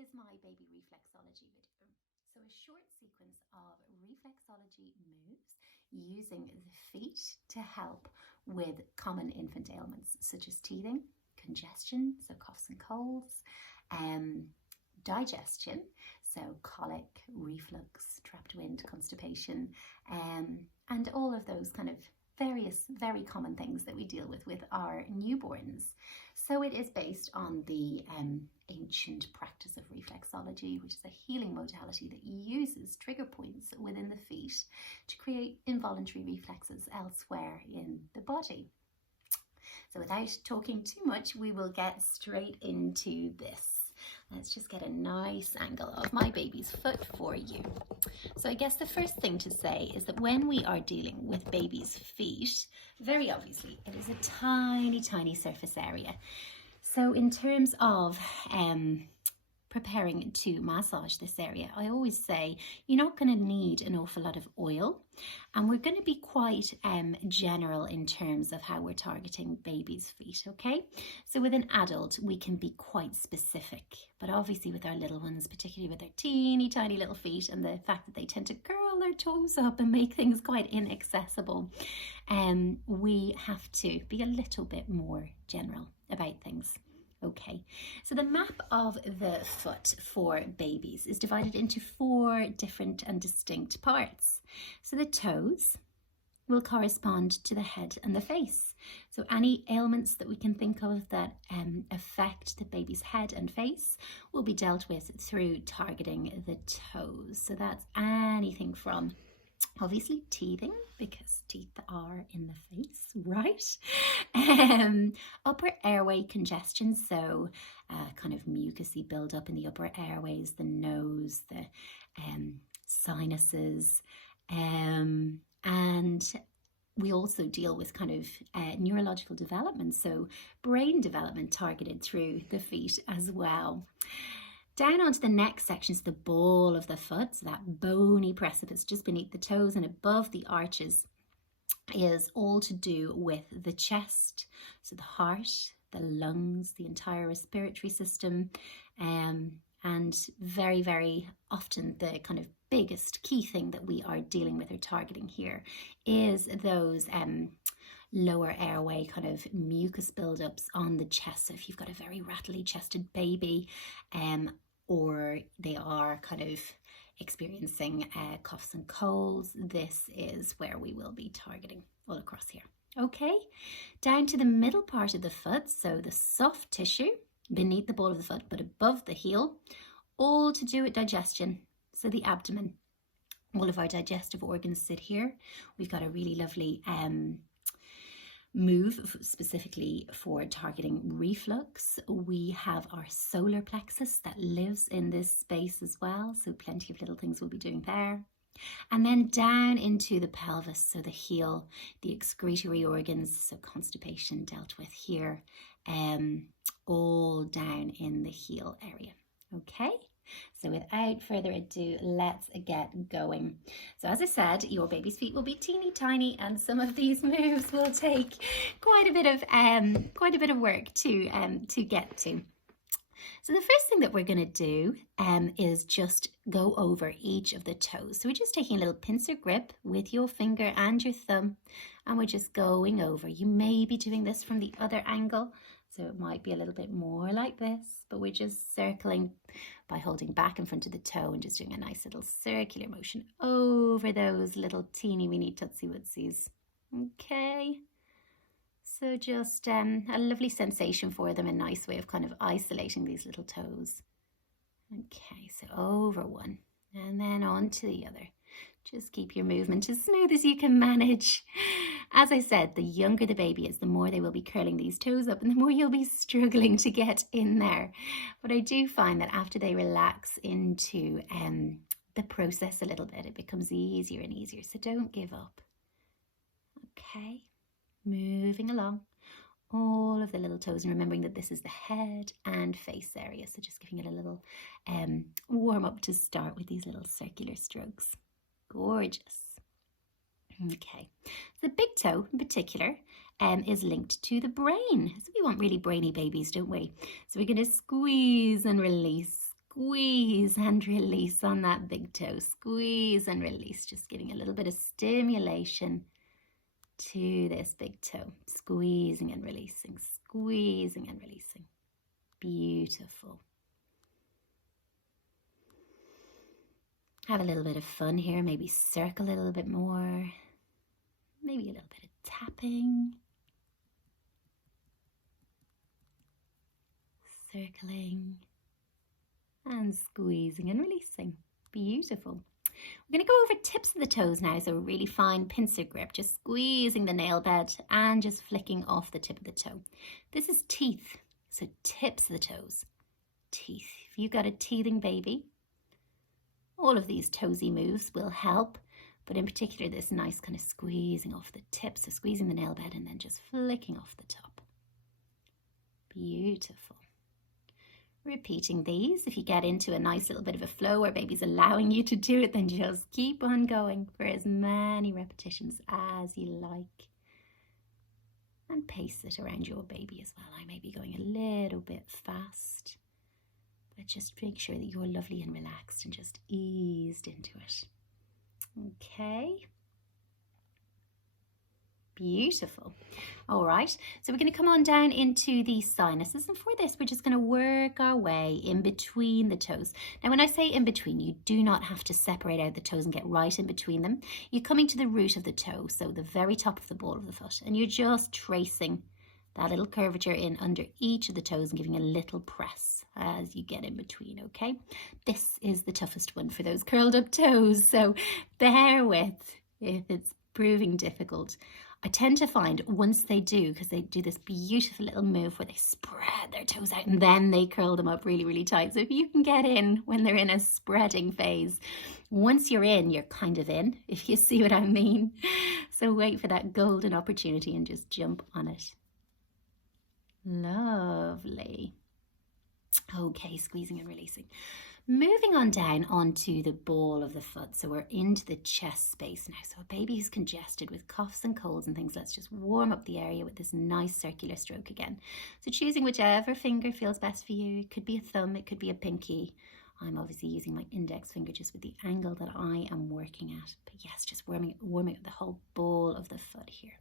is my baby reflexology video. So a short sequence of reflexology moves using the feet to help with common infant ailments such as teething, congestion, so coughs and colds, digestion, so colic, reflux, trapped wind, constipation, and all of those kind of various very common things that we deal with our newborns. So it is based on the ancient practice of reflexology, which is a healing modality that uses trigger points within the feet to create involuntary reflexes elsewhere in the body. So without talking too much, we will get straight into this. Let's just get a nice angle of my baby's foot for you. So I guess the first thing to say is that when we are dealing with baby's feet, very obviously it is a tiny, tiny surface area. So in terms of preparing to massage this area, I always say you're not going to need an awful lot of oil, and we're going to be quite general in terms of how we're targeting baby's feet, okay? So with an adult we can be quite specific, but obviously with our little ones, particularly with their teeny tiny little feet and the fact that they tend to curl their toes up and make things quite inaccessible, we have to be a little bit more general about things. Okay, so the map of the foot for babies is divided into 4 different and distinct parts. So the toes will correspond to the head and the face. So any ailments that we can think of that affect the baby's head and face will be dealt with through targeting the toes. So that's anything from obviously teething, because teeth are in the face, right? Upper airway congestion, so kind of mucousy buildup in the upper airways, the nose, the sinuses, and we also deal with kind of neurological development, so brain development targeted through the feet as well. Down onto the next section is the ball of the foot, so that bony precipice just beneath the toes and above the arches is all to do with the chest, so the heart, the lungs, the entire respiratory system, and very, very often the kind of biggest key thing that we are dealing with or targeting here is those lower airway kind of mucus buildups on the chest. So if you've got a very rattly chested baby, or they are kind of experiencing coughs and colds, this is where we will be targeting all across here. Okay, down to the middle part of the foot, so the soft tissue beneath the ball of the foot but above the heel, all to do with digestion. So the abdomen, all of our digestive organs sit here. We've got a really lovely move specifically for targeting reflux. We have our solar plexus that lives in this space as well, so plenty of little things we'll be doing there. And then down into the pelvis, so the heel, the excretory organs, so constipation dealt with here, all down in the heel area. Okay, so without further ado, let's get going. So as I said, your baby's feet will be teeny tiny, and some of these moves will take quite a bit of work to get to. So the first thing that we're going to do is just go over each of the toes. So we're just taking a little pincer grip with your finger and your thumb, and we're just going over. You may be doing this from the other angle, so it might be a little bit more like this, but we're just circling by holding back in front of the toe and just doing a nice little circular motion over those little teeny weeny tootsie wootsies. Okay, so just a lovely sensation for them, a nice way of kind of isolating these little toes. Okay, so over one and then on to the other. Just keep your movement as smooth as you can manage. As I said, the younger the baby is, the more they will be curling these toes up and the more you'll be struggling to get in there. But I do find that after they relax into the process a little bit, it becomes easier and easier. So don't give up. Okay, moving along. All of the little toes, and remembering that this is the head and face area. So just giving it a little warm up to start with these little circular strokes. Gorgeous. Okay, the big toe in particular is linked to the brain. So we want really brainy babies, don't we? So we're going to squeeze and release, squeeze and release on that big toe. Squeeze and release, just giving a little bit of stimulation to this big toe. Squeezing and releasing, squeezing and releasing. Beautiful. Have a little bit of fun here, maybe circle a little bit more, maybe a little bit of tapping, circling and squeezing and releasing. Beautiful. We're going to go over tips of the toes now, so a really fine pincer grip, just squeezing the nail bed and just flicking off the tip of the toe. This is teeth, so tips of the toes, teeth. If you've got a teething baby, all of these toesy moves will help, but in particular this nice kind of squeezing off the tips, so squeezing the nail bed and then just flicking off the top. Beautiful. Repeating these. If you get into a nice little bit of a flow where baby's allowing you to do it, then just keep on going for as many repetitions as you like. And pace it around your baby as well. I may be going a little bit fast, but just make sure that you're lovely and relaxed and just eased into it. Okay. Beautiful. All right, so we're going to come on down into the sinuses, and for this we're just going to work our way in between the toes. Now when I say in between, you do not have to separate out the toes and get right in between them. You're coming to the root of the toe, so the very top of the ball of the foot, and you're just tracing that little curvature in under each of the toes and giving a little press as you get in between, okay? This is the toughest one for those curled up toes, so bear with if it's proving difficult. I tend to find once they do, because they do this beautiful little move where they spread their toes out and then they curl them up really, really tight. So if you can get in when they're in a spreading phase, once you're in, you're kind of in, if you see what I mean. So wait for that golden opportunity and just jump on it. Lovely. Okay, squeezing and releasing. Moving on down onto the ball of the foot, so we're into the chest space now. So a baby who's congested with coughs and colds and things, let's just warm up the area with this nice circular stroke again. So choosing whichever finger feels best for you. It could be a thumb, it could be a pinky. I'm obviously using my index finger just with the angle that I am working at. But yes, just warming up the whole ball of the foot here.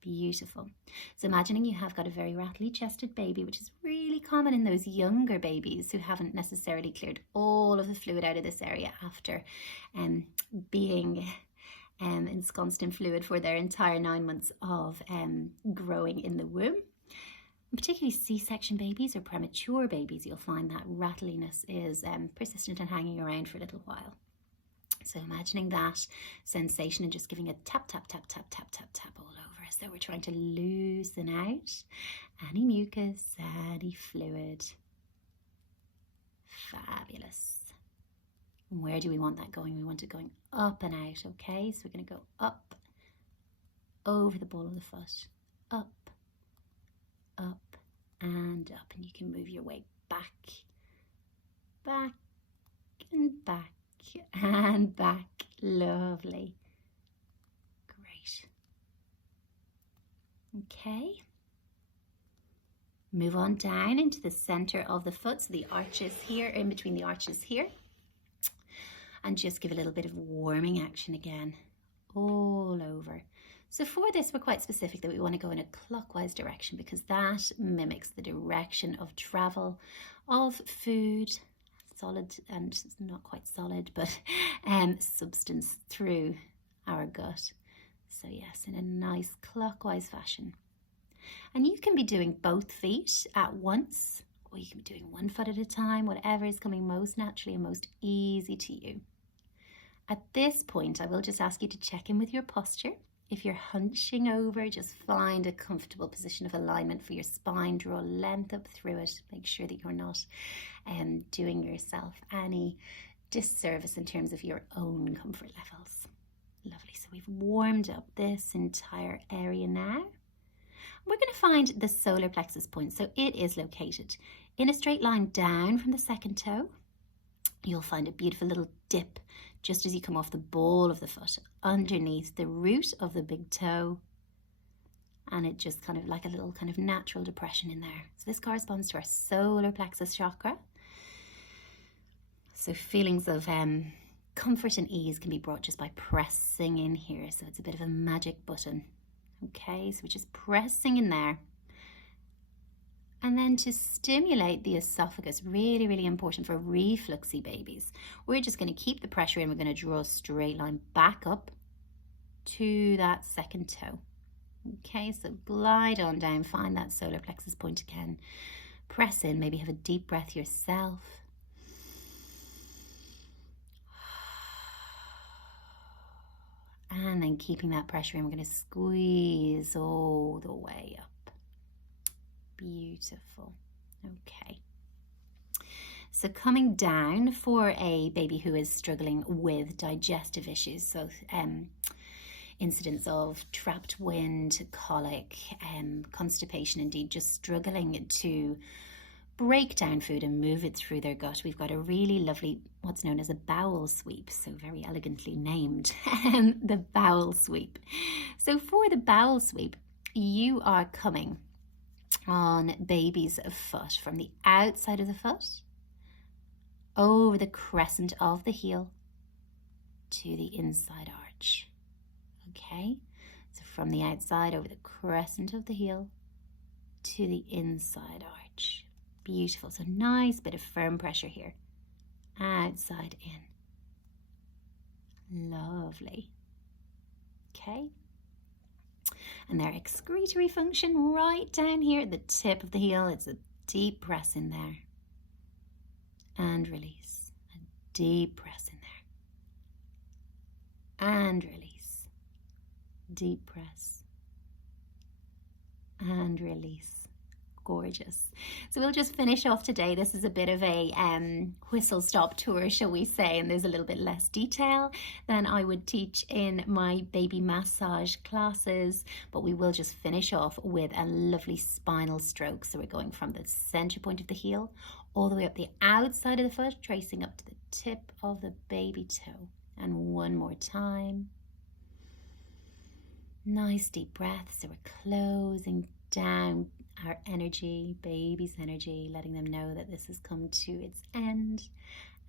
Beautiful. So imagining you have got a very rattly chested baby, which is really common in those younger babies who haven't necessarily cleared all of the fluid out of this area after being ensconced in fluid for their entire 9 months of growing in the womb. And particularly C-section babies or premature babies, you'll find that rattliness is persistent and hanging around for a little while. So imagining that sensation and just giving a tap, tap, tap, tap, tap, tap, tap all over as though we're trying to loosen out any mucus, any fluid. Fabulous. And where do we want that going? We want it going up and out, okay? So we're going to go up, over the ball of the foot, up, up, and up. And you can move your way back, back, and back. And back. Lovely. Great. Okay. Move on down into the center of the foot, so the arches here, in between the arches here. And just give a little bit of warming action again, all over. So for this, we're quite specific that we want to go in a clockwise direction because that mimics the direction of travel of food, solid and not quite solid, but substance through our gut. So yes, in a nice clockwise fashion. And you can be doing both feet at once, or you can be doing one foot at a time, whatever is coming most naturally and most easy to you. At this point, I will just ask you to check in with your posture. If you're hunching over, just find a comfortable position of alignment for your spine. Draw length up through it. Make sure that you're not doing yourself any disservice in terms of your own comfort levels. Lovely. So we've warmed up this entire area now. We're going to find the solar plexus point. So it is located in a straight line down from the second toe. You'll find a beautiful little dip just as you come off the ball of the foot underneath the root of the big toe, and it just kind of like a little kind of natural depression in there. So this corresponds to our solar plexus chakra. So feelings of comfort and ease can be brought just by pressing in here. So it's a bit of a magic button. Okay, so we're just pressing in there. And then to stimulate the esophagus, really, really important for refluxy babies. We're just going to keep the pressure in. We're going to draw a straight line back up to that second toe. Okay, so glide on down, find that solar plexus point again. Press in, maybe have a deep breath yourself. And then keeping that pressure in, we're going to squeeze all the way up. Beautiful. Okay. So coming down for a baby who is struggling with digestive issues, so incidents of trapped wind, colic, constipation, indeed just struggling to break down food and move it through their gut. We've got a really lovely, what's known as a bowel sweep, so very elegantly named, the bowel sweep. So for the bowel sweep, you are coming on baby's foot from the outside of the foot over the crescent of the heel to the inside arch. Okay, so from the outside over the crescent of the heel to the inside arch. Beautiful. So nice bit of firm pressure here. Outside in. Lovely. Okay. And their excretory function right down here at the tip of the heel. It's a deep press in there. And release. A deep press in there. And release. Deep press. And release. Gorgeous. So we'll just finish off today. This is a bit of a whistle stop tour, shall we say, and there's a little bit less detail than I would teach in my baby massage classes, but we will just finish off with a lovely spinal stroke. So we're going from the center point of the heel all the way up the outside of the foot, tracing up to the tip of the baby toe. And one more time. Nice deep breath. So we're closing down our energy, baby's energy, letting them know that this has come to its end,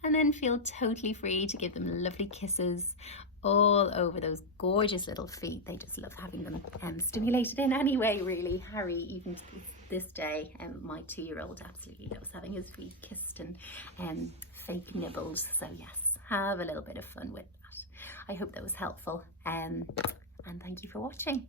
and then feel totally free to give them lovely kisses all over those gorgeous little feet. They just love having them stimulated in anyway, really. Harry, even to this day, my 2-year-old absolutely loves having his feet kissed and fake nibbled. So yes, have a little bit of fun with that. I hope that was helpful, and thank you for watching.